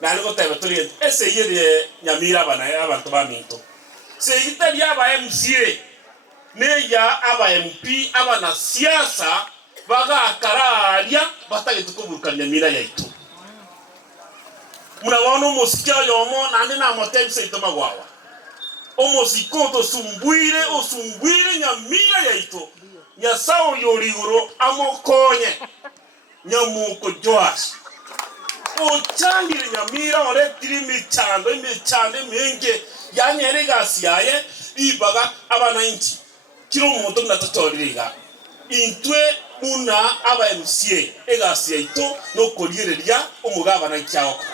nari goteba turi ese yede Nyamira bana abantu baminto se gitari aba MCA ne ya aba MP aba na siasa bagakararia batagete kuburukanya Nyamira yaitu munabona umusika yomo nande na motemse itoma gwawa omusiko to osumbwire Nyamira yaitu nyasao yorigoro amokonye nyamuko Joas ochangire Nyamira ore tiri michando menge yanyere gasiaye ibaga abana inchi kiro muntu natotoliriga intwe una aba MCA egasia ito no koliereria omugabana cyako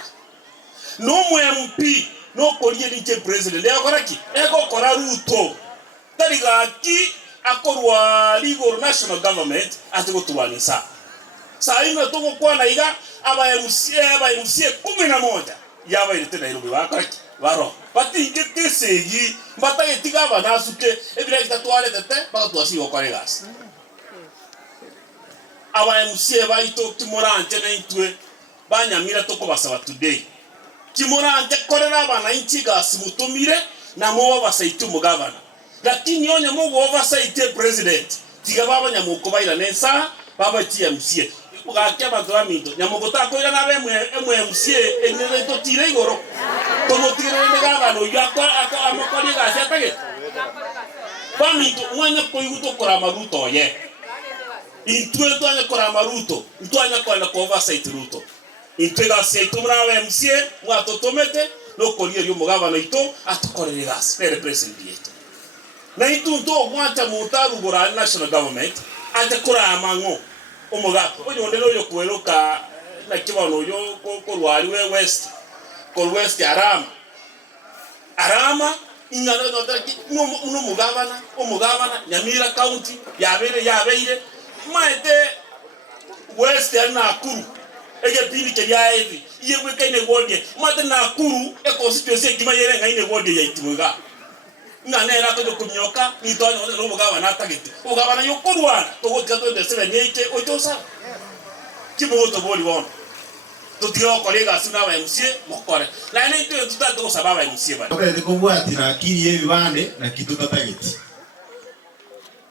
no mu MP no koliereria nke president yakoraki ego kora Ruto tariga ki akorwa legal national government atikotuwanisa saa ino tuko kwa na iga aba MCA 11 yaba irete Nairobi wakoraki waro bati ngete segi mbata yetiga bana suke ebira kitatwale tete bakatwasi okoregas aba MCA baito kimorante na intwe banyamira toko basaba today kimorante korera abana inchiga simutumire na mo basaito mugabana lakini onye mo oversight president tiga baba nyamuko baira nesa baba TMCA ugakya badwamindo nyamugota ko ira nabe emwe MCA enere to tire igoro to tire ne gabana yakwa amakori gasya tage bamindo mwana ko yuto kora Ruto ye intwe twanya kora Ruto twanya kora ko oversight Ruto intwe gasya itumra MCA mwatotomete no koriye yo mugabana ito atukorere gas represent yeto na itunto mwata mutaru gora national government atakora amango omugapo onyo ndero yo kweroka na kibano yo ko lwali we west arama ingana dotaki no mugabana Nyamira county yabeire maete west ya Nakuru ege pili ke ya hivi yegwe kene wodie mate Nakuru e constituency gima yere ngai ne wodie ya itimuga ngane era ko kunyoka ni to no mugabana atagete mugabana yokorwana to gotka to de 78 oitosa kibo to boli won to dio kolega suna wa MCA mokore la ni to tutato sababa MCA ba okay de kubwatira akiri yebibande na kitu tatageti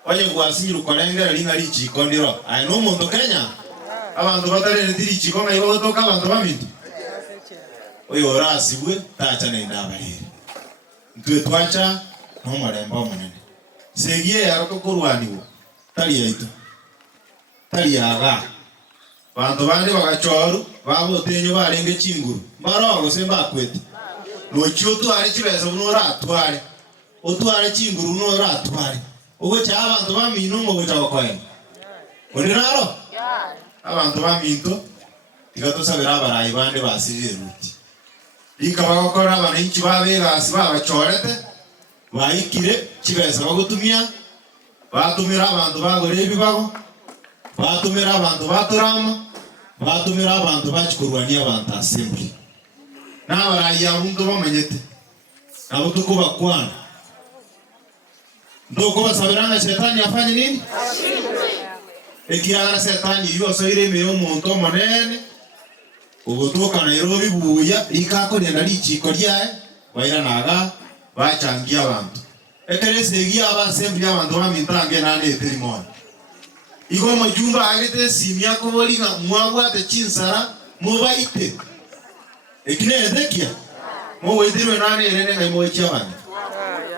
oye gwasiru kolengera linga lichi kondiro ai no muntu Kenya abantu batare tiri chikonga ibo toka abantu bamintu oyo rasibwe tacha na indabali ntwe twacha no marembo munene segie yako kurwaniwo tali yaito tali yaga bantu bandi bagachoru babotenyo barenge chinguru marongo semba kwete no chutu ari chibeza bunora atware otware chinguru no atware ogo cha abantu bamino mo gocha kwaye oniraro abantu baminto tigato sabera barayi bandi basirire ruti ikaba gukora abaninchi babega asiba bachorete baikire chibeza bagutumia batumira abantu bagore bibago batumira abantu baturama batumira abantu bachikurwania abantu assembly nabarayi abantu bamenyete nabo tukuba kwana ndoko basabirana shetani afanye nini ekiara shetani yose ireme omuntu monene ugotoka Nairobi buya likako nenda lichiko lyae baira naga bachangia abantu ekerese gia aba assembly abantu bamintange nane eterimo igo majumba agete simia ko bolinga mwabwate chinsara mubaite ekine edekia mo wedirwe nane erene ngai moichi abandi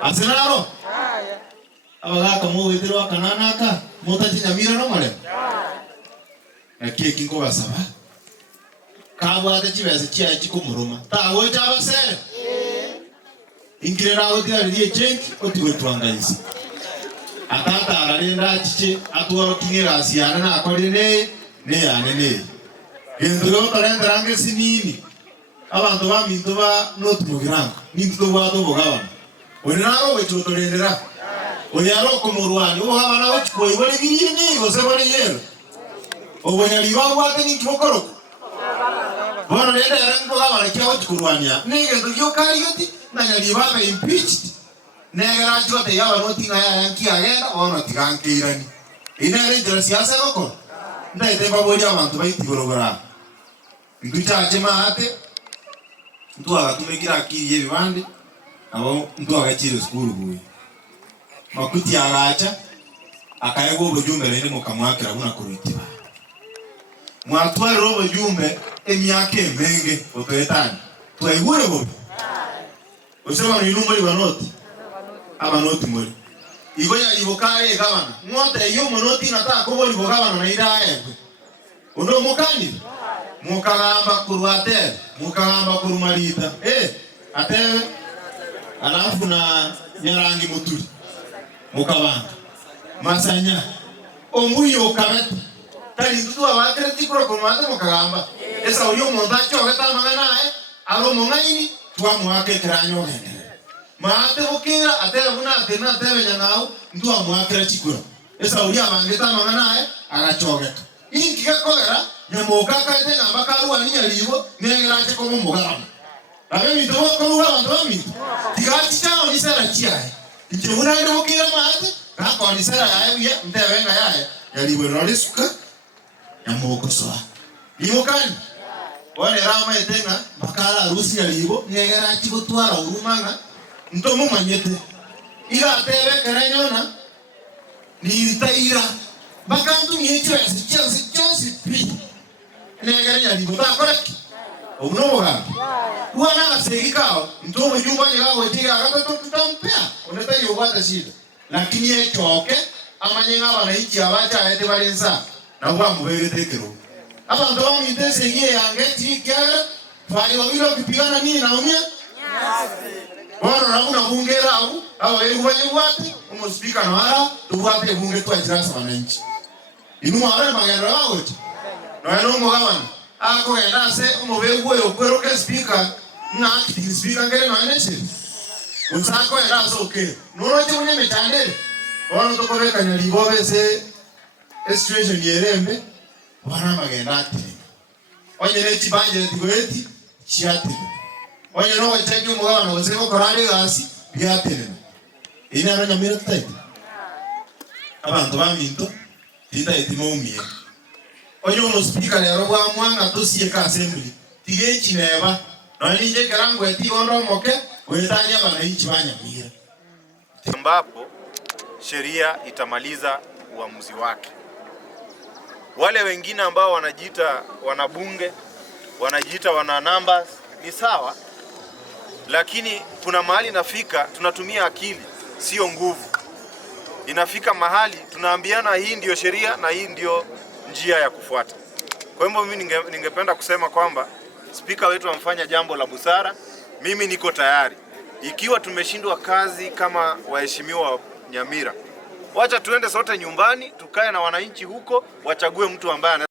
asenaro abagaka mo wedirwa kananaka mutachi Nyamira no mare akiki ngo basaba kabwate chibese chia chikumuruma tawe chabasere ingirera otiaririe chenki otiwetwangaiza atata ararenda chiche atwaro kingira asiana na akorire ne yanene gendro tarendarange sinini abantu baminto ba notumugirango ninto bwato bogabana onero wechotorendera oyaro komurwani ohabana ochikwe bari girini gose bari yero obonyali babwate ni kibokoro bona nenda yarango gabana kya ochikurwania nige to yokarioti na nyali baba impeached negera jote yawa notinga ya yanki agenda ono tigankirani inere jera siasa goko ndete babodi abantu bayitigorogora nduchache mahate mtu agatumikira akiri ebibande abo mtu agachire skuru buyi makuti agacha akayego obujumbe rende mukamwakira buna kuritiba mwatware obujumbe emyaka emenge otwetani twaigure bobi osema ni numero banoti abanoti muri igonya ibokare gabana mwote yo monoti nataka kubona ibogabana na iraye uno mukani mukagamba kurwate mukagamba kurumarita ate alafu na nyarangi muturi mukabanga masanya omuyo kabeta tali ndutu abakireti kuro kumata mukagamba esa uyo montacho gata manganae alo mongaini twamwake kiranyo gende maate bukira atera buna atena atebenya nawo ndu amwakira chikura esa uyo abangeta manganae agachogeka inkiga kogera nyamoka kaite ngamba karuwa ninya libo ngerache ko mugarama abe bintu ko ruwa bantu bami tigachi chao ni sara chiae ikibuna ndo bukira maate ngako ni sara yae biye ndebenga yae yalibo rolisuka nyamoko soa ibokani wale rama etenga makala rusi yalibo ngerache ko twara urumanga ntomo manyete iga tebe keranyona ni taira bakantu nyecho yasi pi negeranya libo ta correct unoga wana asekikao ntomo jumba nyagawe tiga agata tutampea uneta yobata shida lakini echoke amanyenga bana ichi abacha ete balensa na bwa mubegetekero abantu bamwitese ngiye yange tikya fali wabilo kupigana nini naumia bora nauna bungera au yengubanye bwate umuspeaker no tubwate bunge twajirasa bananchi inu abana magara wagote no mugabana ako endase umubegwe okweroke speaker na acting speaker ngere no enese unsako endase okay no je munye metandere ono tokobeka nyalibo bese situation yerembe bana magenda ati onyere chibanje tigweti chiati onye no wacheki umugabana woseko korari gasi byatene ina aranya mira tete abantu baminto tinda etimomie onye uno speaker lero bwa mwanga tosie ka assembly tigechi neba no ninje karangu eti ondo moke wetanya bana inchi banya mira ambapo sheria itamaliza uamuzi wake. Wale wengine ambao wanajiita wanabunge, wanajiita wana numbers ni sawa, lakini kuna mahali nafika tunatumia akili sio nguvu. Inafika mahali tunaambiana hii ndio sheria na hii ndio njia ya kufuata. Kwa hivyo mimi ningependa kusema kwamba speaker wetu amfanya jambo la busara. Mimi niko tayari. Ikiwa tumeshindwa kazi kama waheshimiwa wa Nyamira, wacha tuende sote nyumbani, tukae na wananchi huko, wachague mtu ambaye